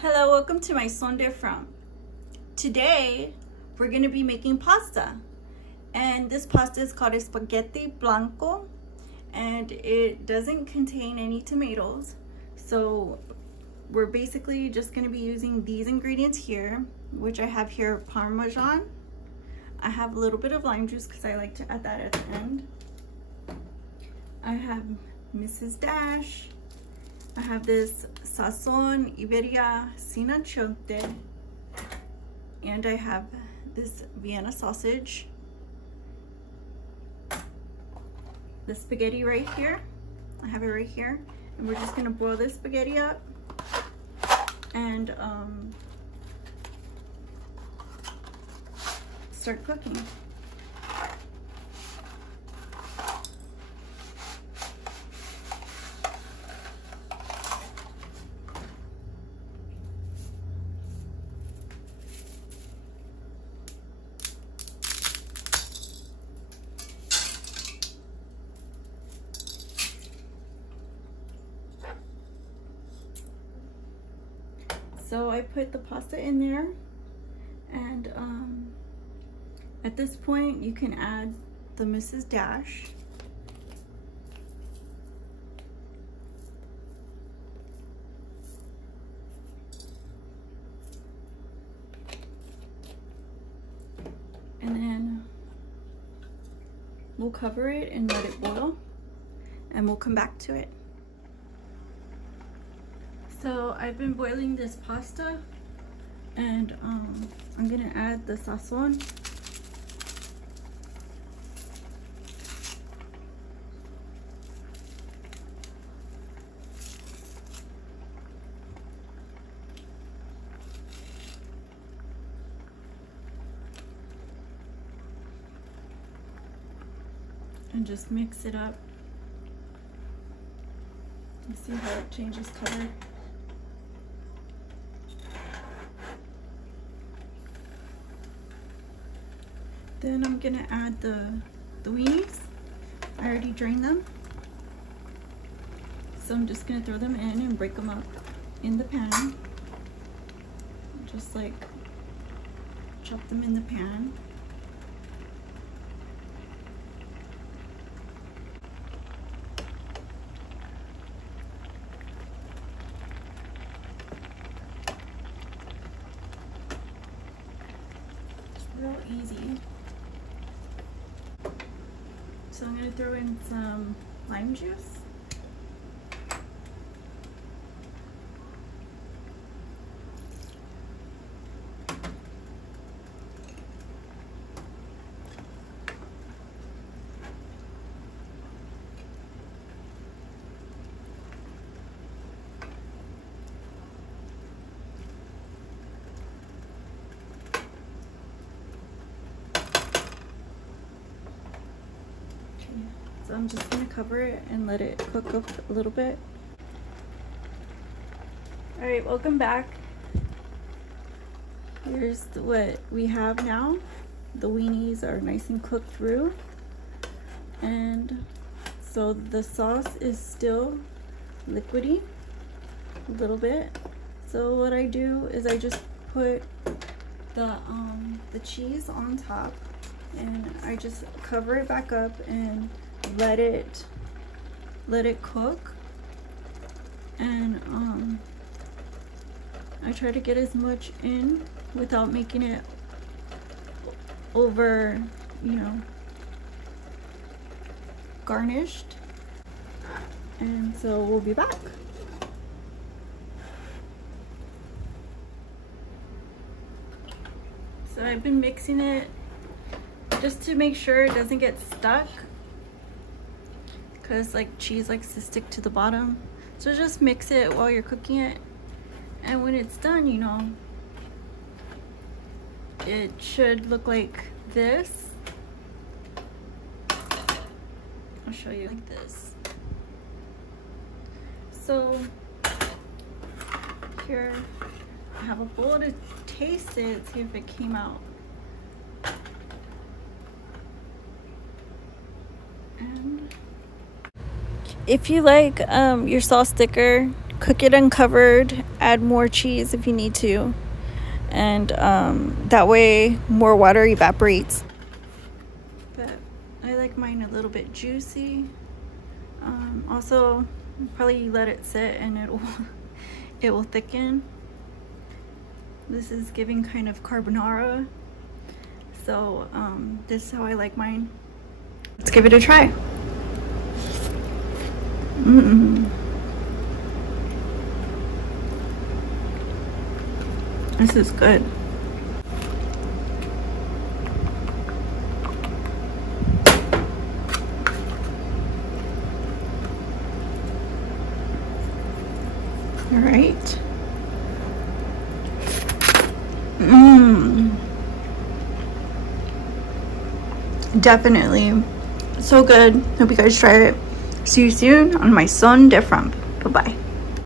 Hello, welcome to my Son different. Today we're going to be making pasta, and this pasta is called Espagueti Blanco, and it doesn't contain any tomatoes. So we're basically just going to be using these ingredients here, which I have here: Parmesan. I have a little bit of lime juice because I like to add that at the end. I have Mrs. Dash. I have this Sazon Iberia sin achiote, and I have this Vienna sausage, the spaghetti right here. I have it right here, and we're just gonna boil this spaghetti up and start cooking. So I put the pasta in there, and at this point you can add the Mrs. Dash. And then we'll cover it and let it boil, and we'll come back to it. So I've been boiling this pasta, and I'm gonna add the Sazon. And just mix it up. You see how it changes color? Then I'm gonna add the weenies. I already drained them, so I'm just gonna throw them in and break them up in the pan. Just like chop them in the pan. It's real easy. So I'm going to throw in some lime juice. So I'm just going to cover it and let it cook up a little bit. Alright, welcome back. Here's what we have now. The weenies are nice and cooked through. And so the sauce is still liquidy a little bit. So what I do is I just put the cheese on top, and I just cover it back up and let it cook. And I try to get as much in without making it over, you know, garnished. And so we'll be back. So I've been mixing it just to make sure it doesn't get stuck, because like cheese likes to stick to the bottom. So just mix it while you're cooking it, and when it's done, you know, it should look like this. I'll show you like this. So here I have a bowl to taste it, see if it came out. And if you like your sauce thicker, cook it uncovered, add more cheese if you need to, and that way more water evaporates. But I like mine a little bit juicy. Also, probably let it sit and it will thicken. This is giving kind of carbonara, so this is how I like mine. Let's give it a try. This is good. All right. Definitely so good. Hope you guys try it. See you soon on my Son de Framp. Bye bye.